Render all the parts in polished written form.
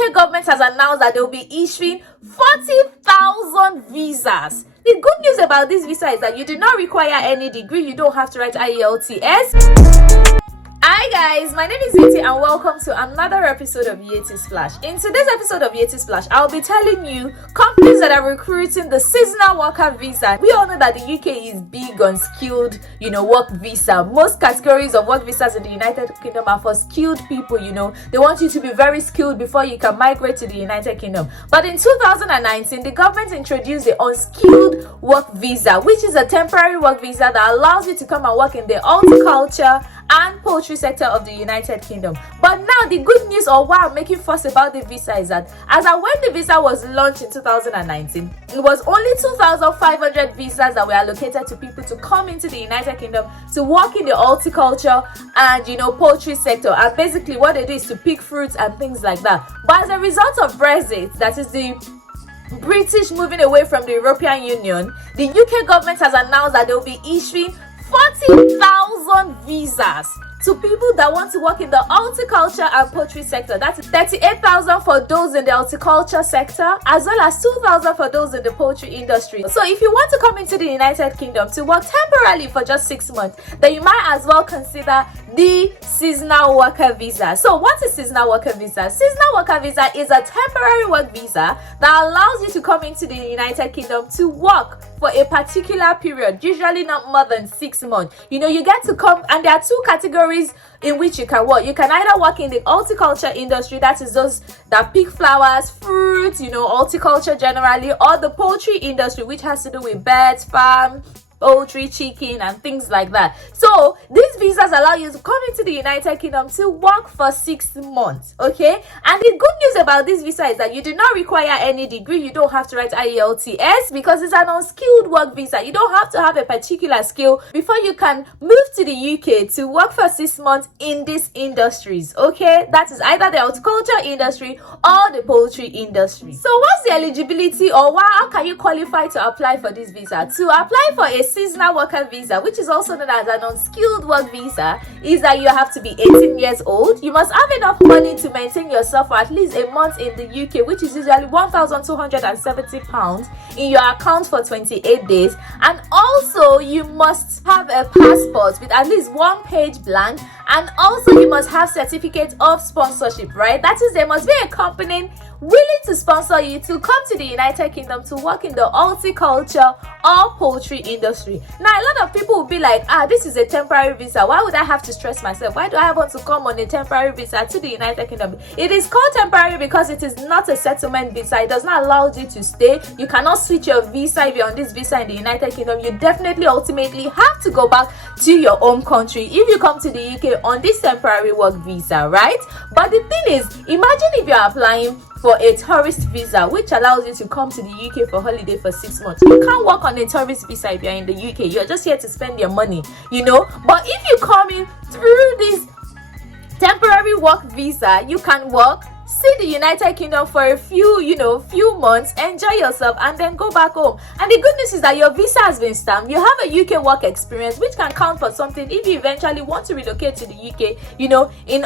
UK government has announced that they will be issuing 40,000 visas. The good news about this visa is that you do not require any degree. You don't have to write IELTS. Hi guys, my name is Yeti and welcome to another episode of Yettysplash. In today's episode of Yettysplash, I'll be telling you companies that are recruiting the seasonal worker visa. We all know that the UK is big on skilled, work visa. Most categories of work visas in the United Kingdom are for skilled people, They want you to be very skilled before you can migrate to the United Kingdom. But in 2019, the government introduced the Unskilled work visa, which is a temporary work visa that allows you to come and work in the horticulture and poultry sector of the United Kingdom. But now the good news, or why I'm making fuss about the visa, is that when the visa was launched in 2019, it was only 2,500 visas that were allocated to people to come into the United Kingdom to work in the horticulture and poultry sector. And basically what they do is to pick fruits and things like that. But as a result of Brexit, that is the British moving away from the European Union, the UK government has announced that they will be issuing 40,000 visas to people that want to work in the horticulture and poultry sector. That's 38,000 for those in the horticulture sector, as well as 2,000 for those in the poultry industry. So if you want to come into the United Kingdom to work temporarily for just 6 months, then you might as well consider the seasonal worker visa. So what is seasonal worker visa? Seasonal worker visa is a temporary work visa that allows you to come into the United Kingdom to work for a particular period, usually not more than 6 months. You get to come, and there are two categories in which you can work. You can either work in the horticulture industry, that is those that pick flowers, fruits, horticulture generally, or the poultry industry, which has to do with birds, farm, poultry, chicken, and things like that. So these visas allow you to come into the United Kingdom to work for 6 months, okay? And the good news about this visa is that you do not require any degree. You don't have to write IELTS because it's an unskilled work visa. You don't have to have a particular skill before you can move to the UK to work for 6 months in these industries, okay? That is either the horticulture industry or the poultry industry. So what's the eligibility, or how can you qualify to apply for this visa? To apply for a seasonal worker visa, which is also known as an unskilled work visa, is that you have to be 18 years old. You must have enough money to maintain yourself for at least a month in the UK, which is usually £1,270 in your account for 28 days. And also you must have a passport with at least 1 page blank, and also you must have certificate of sponsorship, right? That is, there must be a company willing to sponsor you to come to the United Kingdom to work in the horticulture or poultry industry. Now, a lot of people will be like, this is a temporary visa. Why would I have to stress myself? Why do I want to come on a temporary visa to the United Kingdom? It is called temporary because it is not a settlement visa. It does not allow you to stay. You cannot switch your visa if you're on this visa in the United Kingdom. You definitely ultimately have to go back to your home country if you come to the UK on this temporary work visa, right? But the thing is, imagine if you're applying for a tourist visa, which allows you to come to the UK for holiday for 6 months. You can't work on a tourist visa if you're in the UK. You're just here to spend your money, But if you come in through this temporary work visa, you can work, see the United Kingdom for a few months, enjoy yourself, and then go back home. And the good news is that your visa has been stamped. You have a UK work experience, which can count for something if you eventually want to relocate to the UK, in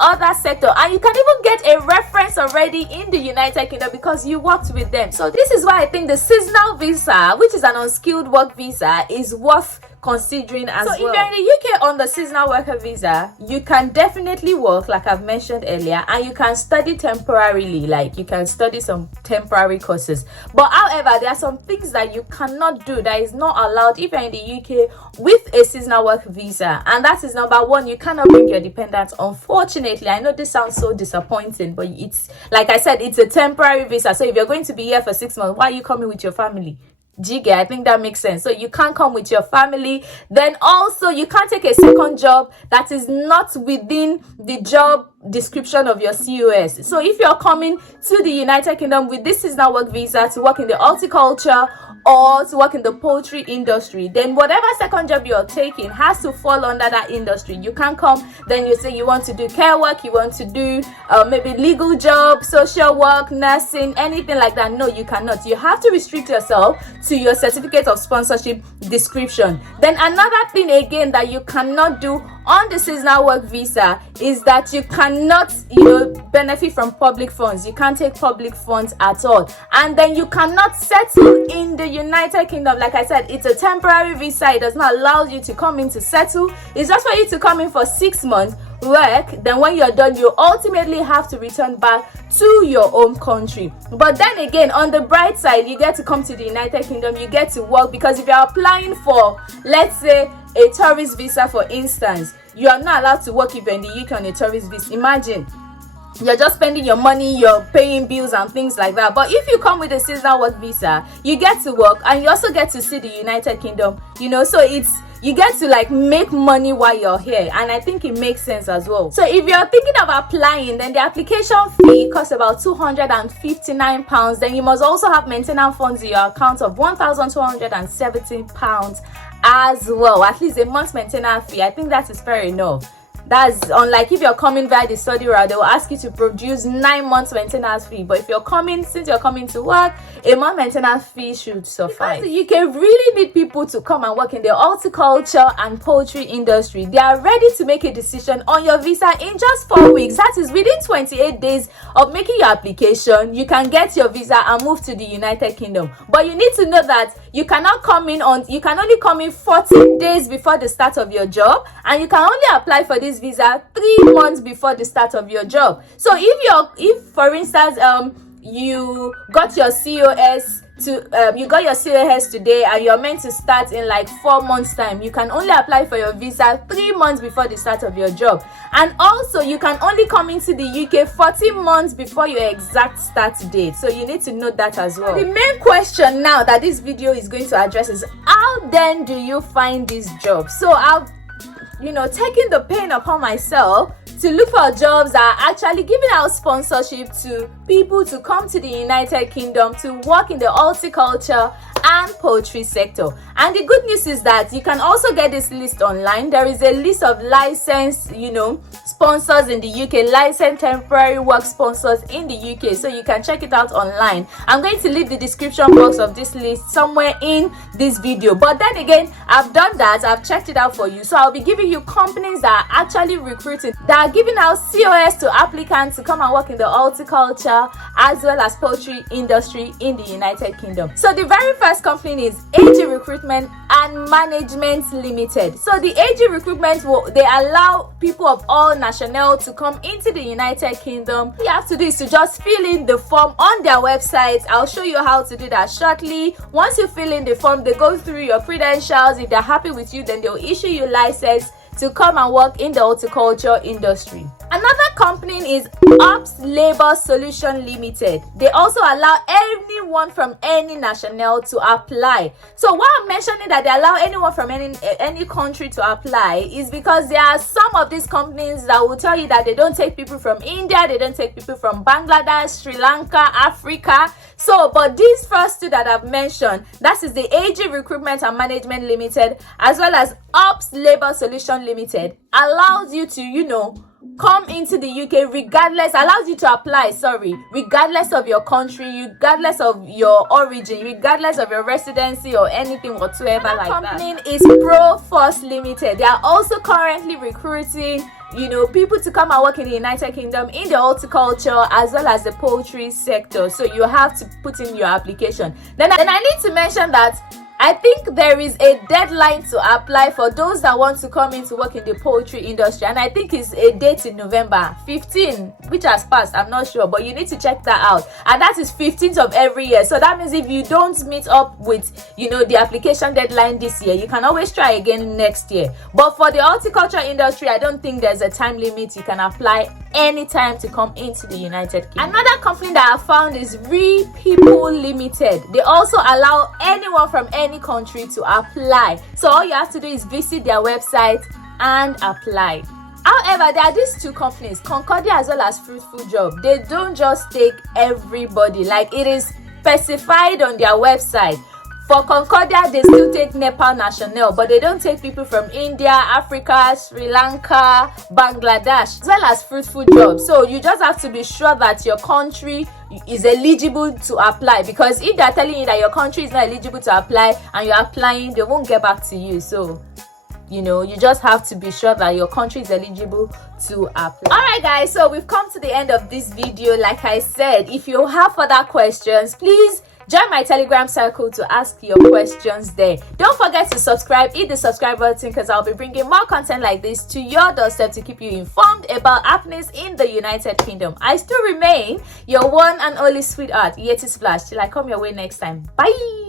other sector. And you can even get a reference already in the United Kingdom because you worked with them. So this is why I think the seasonal visa, which is an unskilled work visa, is worth considering as well. So if you're in the UK on the seasonal worker visa, you can definitely work, like I've mentioned earlier, and you can study temporarily, like you can study some temporary courses. But however, there are some things that you cannot do, that is not allowed if you're in the UK with a seasonal work visa. And that is, number one, you cannot bring your dependents. Unfortunately, I know this sounds so disappointing, but it's, like I said, it's a temporary visa. So if you're going to be here for 6 months, why are you coming with your family? Jiggy, I think that makes sense. So you can't come with your family. Then also you can't take a second job that is not within the job description of your COS. So if you're coming to the United Kingdom with this seasonal work visa to work in the horticulture or to work in the poultry industry, then whatever second job you're taking has to fall under that industry. You can't come, then you say you want to do care work, you want to do maybe legal job, social work, nursing, anything like that. No, you cannot. You have to restrict yourself to your certificate of sponsorship description. Then another thing again that you cannot do on the seasonal work visa is that you cannot benefit from public funds. You can't take public funds at all. And then you cannot settle in the United Kingdom. Like I said, it's a temporary visa. It does not allow you to come in to settle. It's just for you to come in for 6 months, work, then when you're done, you ultimately have to return back to your home country. But then again, on the bright side, you get to come to the United Kingdom, you get to work, because if you're applying for, let's say, a tourist visa, for instance, you are not allowed to work if you're in the UK on a tourist visa. Imagine, you're just spending your money, you're paying bills and things like that. But if you come with a seasonal work visa, you get to work and you also get to see the United Kingdom, so you get to like make money while you're here, and I think it makes sense as well. So if you're thinking of applying, then the application fee costs about £259. Then you must also have maintenance funds in your account of £1,217 as well, at least a month's maintenance fee. I think that is fair enough. That's unlike if you're coming via the study route, they will ask you to produce 9 months maintenance fee. But if you're coming, since you're coming to work, a month maintenance fee should suffice. Because the UK really need people to come and work in the horticulture and poultry industry. They are ready to make a decision on your visa in just 4 weeks. That is within 28 days of making your application. You can get your visa and move to the United Kingdom. But you need to know that you cannot come in you can only come in 14 days before the start of your job, and you can only apply for this visa 3 months before the start of your job. So if for instance you got your COS today and you're meant to start in like 4 months time, you can only apply for your visa 3 months before the start of your job. And also you can only come into the UK 14 months before your exact start date. So you need to note that as well. The main question now that this video is going to address is, how then do you find this job? So I've taking the pain upon myself to look for jobs that are actually giving out sponsorship to people to come to the United Kingdom to work in the horticulture and poultry sector. And the good news is that you can also get this list online. There is a list of licensed, sponsors in the UK, licensed temporary work sponsors in the UK. So you can check it out online. I'm going to leave the description box of this list somewhere in this video. But then again, I've done that. I've checked it out for you. So I'll be giving you companies that are actually recruiting, that are giving out COS to applicants to come and work in the horticulture as well as poultry industry in the United Kingdom. So the very first company is AG Recruitment and Management Limited. So the AG Recruitment, they allow people of all nationalities to come into the United Kingdom. All you have to do is to just fill in the form on their website. I'll show you how to do that shortly. Once you fill in the form, they go through your credentials. If they're happy with you, then they'll issue you a license to come and work in the horticulture industry. Another company is Ops Labor Solution Limited. They also allow anyone from any nationality to apply. So why I'm mentioning that they allow anyone from any country to apply is because there are some of these companies that will tell you that they don't take people from India, they don't take people from Bangladesh, Sri Lanka, Africa. So, but these first two that I've mentioned, that is the AG Recruitment and Management Limited, as well as Ops Labor Solution Limited, allows you to, come into the UK allows you to apply, regardless of your country, regardless of your origin, regardless of your residency or anything whatsoever like that. The company is ProForce Limited. They are also currently recruiting people to come and work in the United Kingdom in the horticulture as well as the poultry sector. So you have to put in your application. Then I need to mention that I think there is a deadline to apply for those that want to come in to work in the poultry industry, and I think it's a date in November 15, which has passed, I'm not sure, but you need to check that out. And that is 15th of every year. So that means if you don't meet up with the application deadline this year, you can always try again next year. But for the horticulture industry, I don't think there's a time limit. You can apply anytime to come into the United Kingdom. Another company that I found is People Limited. They also allow anyone from any country to apply. So all you have to do is visit their website and apply. However, there are these two companies, Concordia as well as Fruitful Job. They don't just take everybody. Like, it is specified on their website For Concordia, they still take Nepal national, but they don't take people from India, Africa, Sri Lanka, Bangladesh, as well as fruitful jobs. So you just have to be sure that your country is eligible to apply, because if they're telling you that your country is not eligible to apply and you're applying, they won't get back to you. So you just have to be sure that your country is eligible to apply. All right, guys, so we've come to the end of this video. Like I said, if you have further questions, please join my Telegram circle to ask your questions there. Don't forget to subscribe, hit the subscribe button, because I'll be bringing more content like this to your doorstep to keep you informed about happenings in the United Kingdom. I still remain your one and only sweetheart, Yettysplash. Till I come your way next time. Bye.